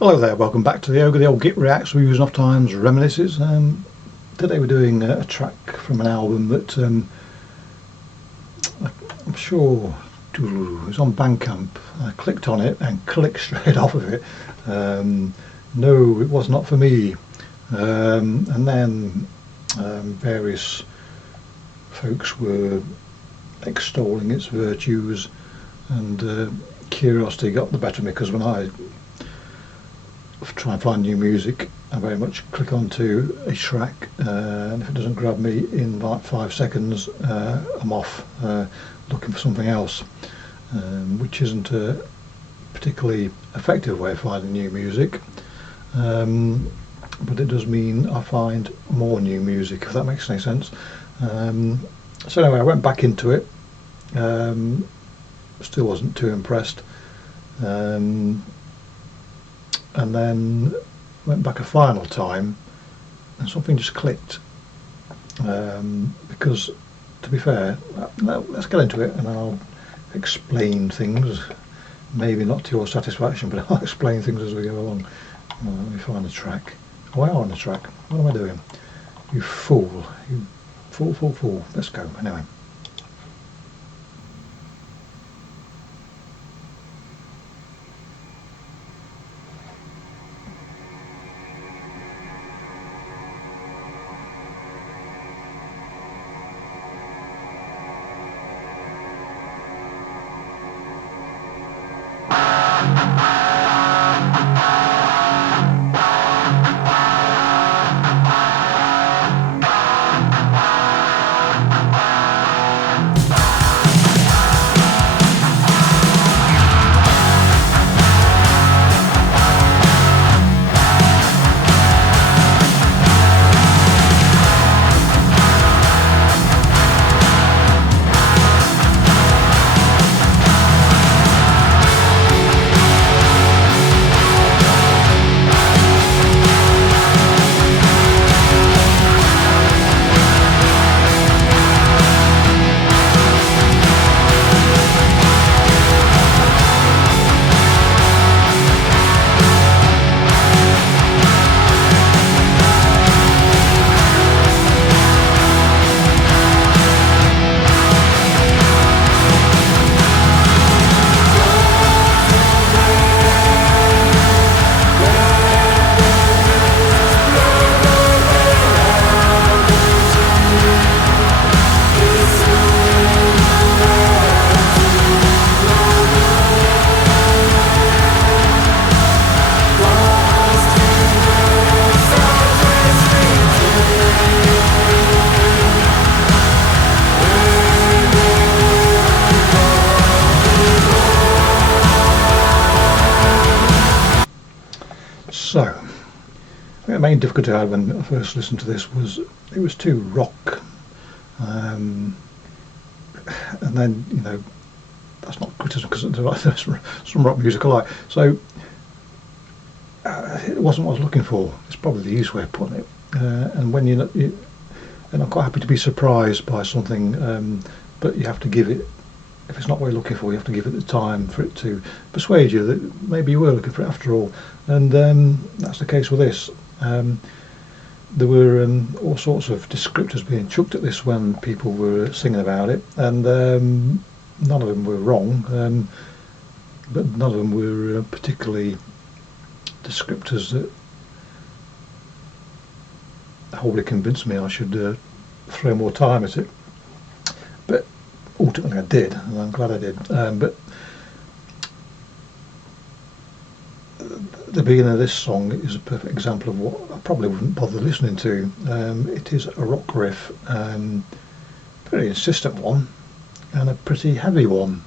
Hello there, welcome back to the Ogre, the old Git Reacts, Reviews and Off Times, Reminisces. Today we're doing a track from an album that I'm sure is on Bandcamp. I clicked on it and clicked straight off of it. No, it was not for me. And then various folks were extolling its virtues, and curiosity got the better of me, because when I try and find new music, I very much click onto a track, and if it doesn't grab me in like 5 seconds, I'm off looking for something else, which isn't a particularly effective way of finding new music, but it does mean I find more new music, if that makes any sense. So anyway, I went back into it, still wasn't too impressed, and then went back a final time and something just clicked, because, to be fair, let's get into it and I'll explain things, maybe not to your satisfaction, but I'll explain things as we go along. Let me find the track. Oh, I am on the track. What am I doing? You fool. You fool. Let's go. Anyway. So, I think the main difficulty I had when I first listened to this was it was too rock, and then, you know, that's not criticism, because there's some rock music I like, so it wasn't what I was looking for. It's probably the easiest way of putting it, and when and I'm quite happy to be surprised by something, but you have to give it, if it's not what you're looking for, you have to give it the time for it to persuade you that maybe you were looking for it after all. And that's the case with this. There were all sorts of descriptors being chucked at this when people were singing about it, and none of them were wrong, but none of them were particularly descriptors that wholly convinced me I should throw more time at it. But ultimately I did, and I'm glad I did. But the beginning of this song is a perfect example of what I probably wouldn't bother listening to. It is a rock riff, pretty insistent one, and a pretty heavy one.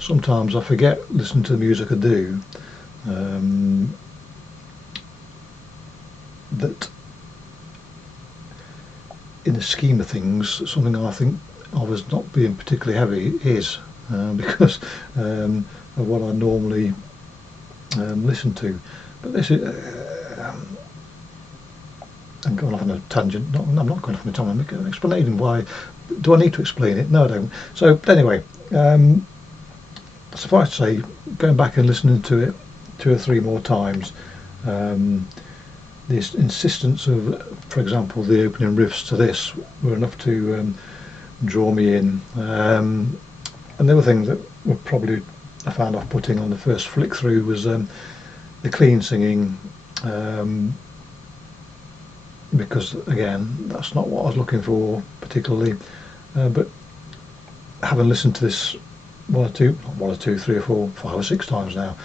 Sometimes I forget listening to the music I do, that in the scheme of things, something I think of as not being particularly heavy is, because of what I normally listen to. But this is, I'm going off on a tangent. I'm not going off on a tangent. I'm explaining why. Do I need to explain it? No, I don't. So anyway, suffice to say, going back and listening to it 2 or 3 more times. The insistence of, for example, the opening riffs to this were enough to draw me in. And the other thing that were probably I found off-putting on the first flick through was the clean singing, because again that's not what I was looking for particularly, but having listened to this 1 or 2, 3 or 4, 5 or 6 times now,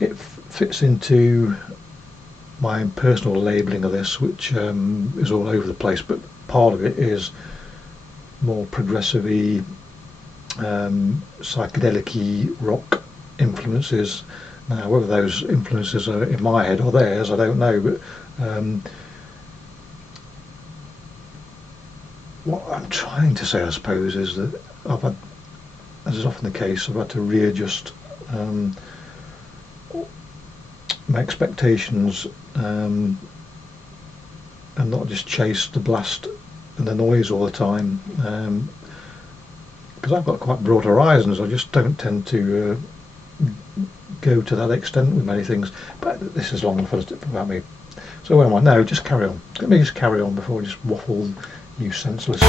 it fits into my personal labelling of this, which is all over the place, but part of it is more progressive-y, psychedelic-y rock influences. Now whether those influences are in my head or theirs I don't know, but what I'm trying to say I suppose is that I've had, as is often the case, I've had to readjust my expectations, and not just chase the blast and the noise all the time, because I've got quite broad horizons. I just don't tend to go to that extent with many things, but this is long enough about me. So where am I now? Just carry on. Let me just carry on before I just waffle you senseless.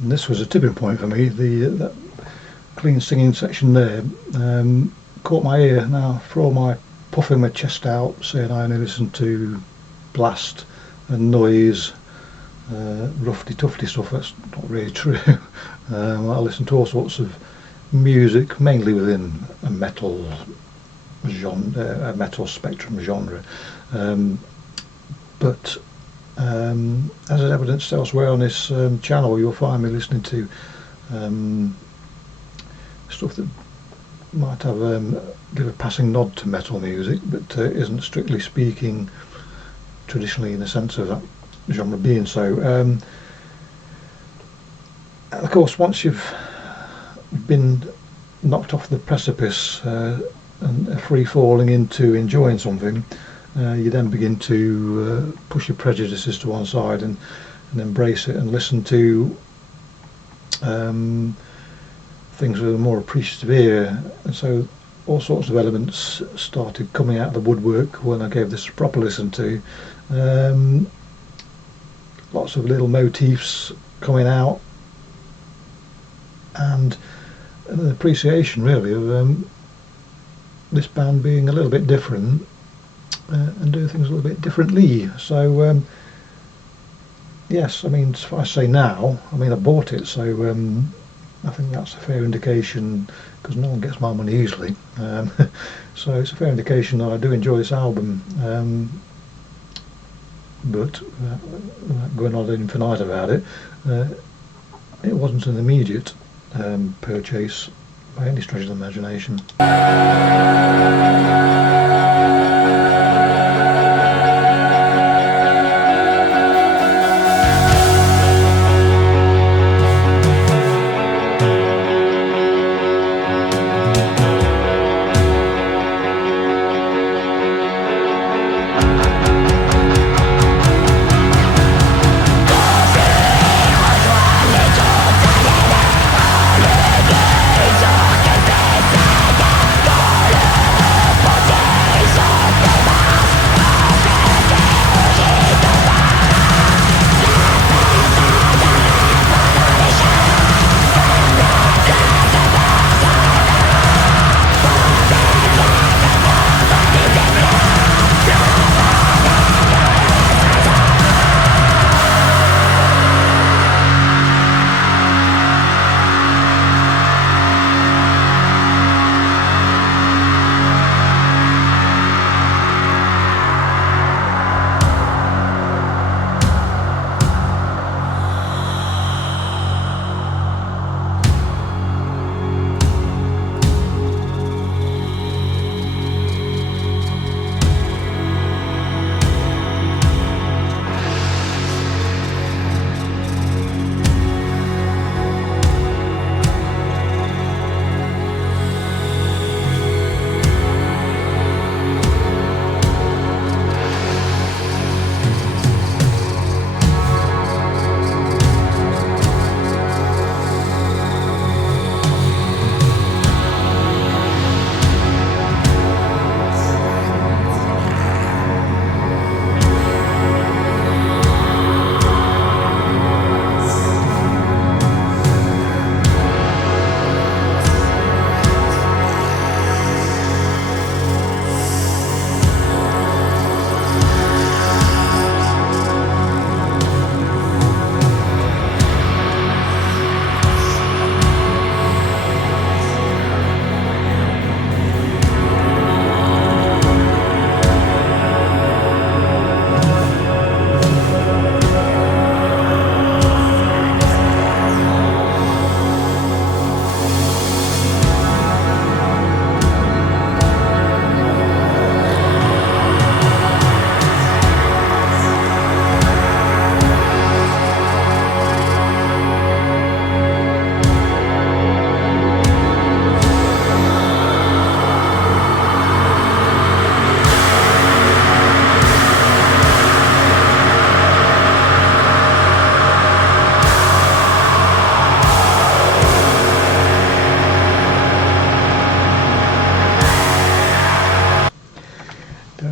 This was a tipping point for me. That clean singing section there caught my ear. Now, for all my puffing my chest out, saying I only listen to blast and noise, roughy tufty stuff, that's not really true. I listen to all sorts of music, mainly within a metal genre, a metal spectrum genre, but as is evidenced elsewhere on this channel, you'll find me listening to stuff that might have give a passing nod to metal music, but isn't strictly speaking traditionally in the sense of that genre being so. And of course, once you've been knocked off the precipice and are free falling into enjoying something, you then begin to push your prejudices to one side and embrace it and listen to things with a more appreciative ear. And so all sorts of elements started coming out of the woodwork when I gave this a proper listen to. Lots of little motifs coming out, and an appreciation really of this band being a little bit different and do things a little bit differently. So yes, I mean, if I say now, I mean I bought it, so I think that's a fair indication, because no one gets my money easily. So it's a fair indication that I do enjoy this album. But going on ad infinitum about it, it wasn't an immediate purchase by any stretch of the imagination.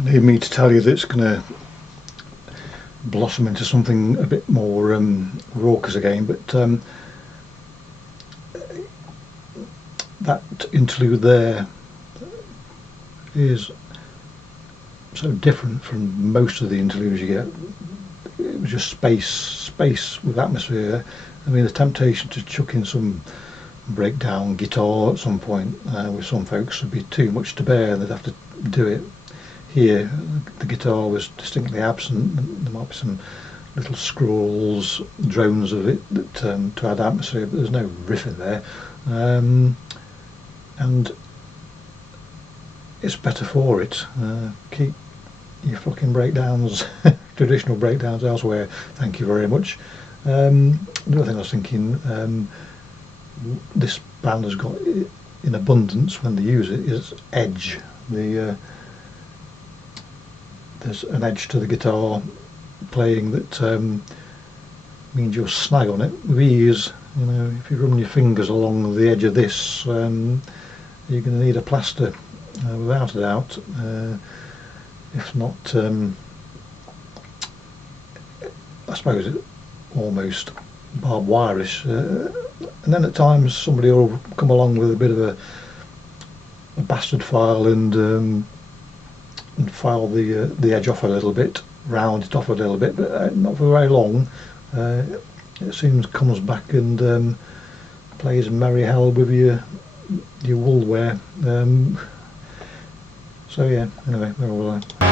Need me to tell you that it's going to blossom into something a bit more raucous again, but that interlude there is so different from most of the interludes you get. It was just space with atmosphere. I mean, the temptation to chuck in some breakdown guitar at some point with some folks would be too much to bear. They'd have to do it. Here, the guitar was distinctly absent. There might be some little scrawls, drones of it that to add atmosphere, but there's no riff in there. And it's better for it. Keep your fucking breakdowns, traditional breakdowns elsewhere. Thank you very much. The other thing I was thinking, this band has got in abundance when they use it is edge. There's an edge to the guitar playing that means you'll snag on it with ease. You know, if you run your fingers along the edge of this, you're going to need a plaster without a doubt. If not, I suppose it almost barbed wire-ish. And then at times somebody will come along with a bit of a bastard file and file the edge off a little bit, round it off a little bit, but not for very long. It seems comes back and plays merry hell with your wool wear. So yeah, anyway, where was I?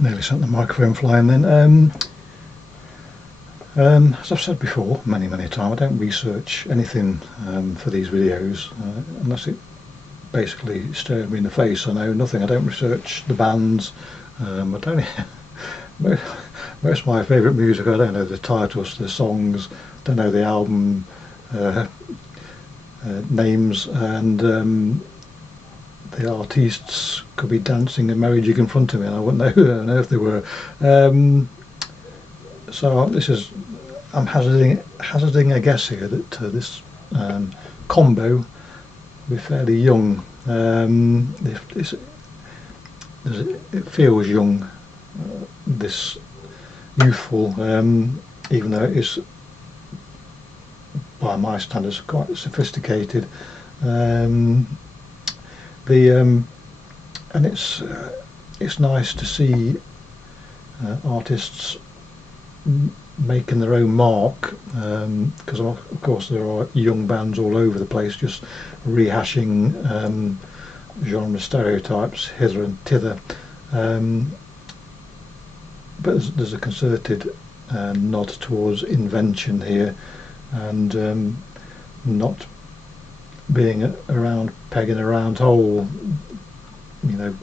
Nearly sent the microphone flying then. As I've said before many times, I don't research anything for these videos unless it basically stared me in the face. I know nothing. I don't research the bands. I don't most of my favourite music, I don't know the titles, the songs, don't know the album names, and the artists could be dancing a merry jig in front of me and I wouldn't know if they were. So this is, I'm hazarding a guess here that this combo will be fairly young. It feels young, this youthful, even though it is by my standards quite sophisticated. And it's nice to see artists making their own mark, because of course there are young bands all over the place just rehashing genre stereotypes hither and thither, but there's a concerted nod towards invention here, and not being around pegging a round hole. You know,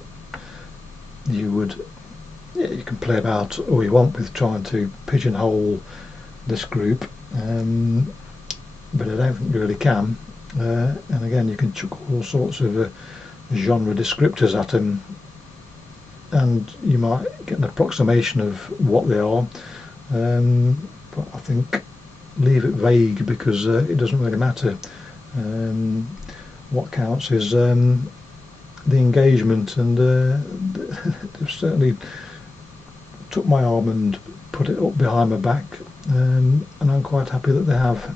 you can play about all you want with trying to pigeonhole this group, but I don't think you really can. and again you can chuck all sorts of genre descriptors at them, and you might get an approximation of what they are, but I think leave it vague, because it doesn't really matter. What counts is the engagement, and they've certainly took my arm and put it up behind my back, and I'm quite happy that they have.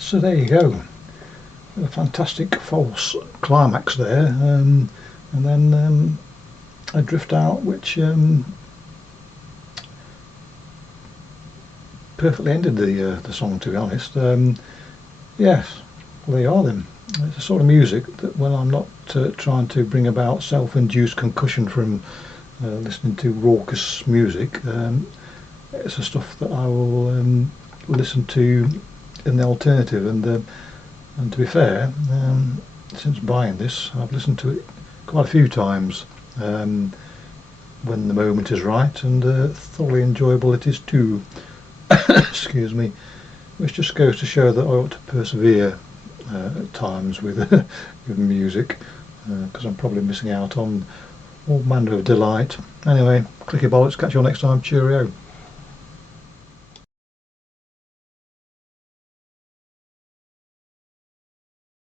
So there you go, a fantastic false climax there, and then a drift out which perfectly ended the song, to be honest. Yes, well, there you are then. It's the sort of music that, when I'm not trying to bring about self-induced concussion from listening to raucous music, it's the stuff that I will listen to in the alternative. And to be fair, since buying this, I've listened to it quite a few times when the moment is right, and thoroughly enjoyable it is too. Excuse me, which just goes to show that I ought to persevere at times with with music, because I'm probably missing out on all manner of delight. Anyway, clicky bollocks, catch you all next time. Cheerio.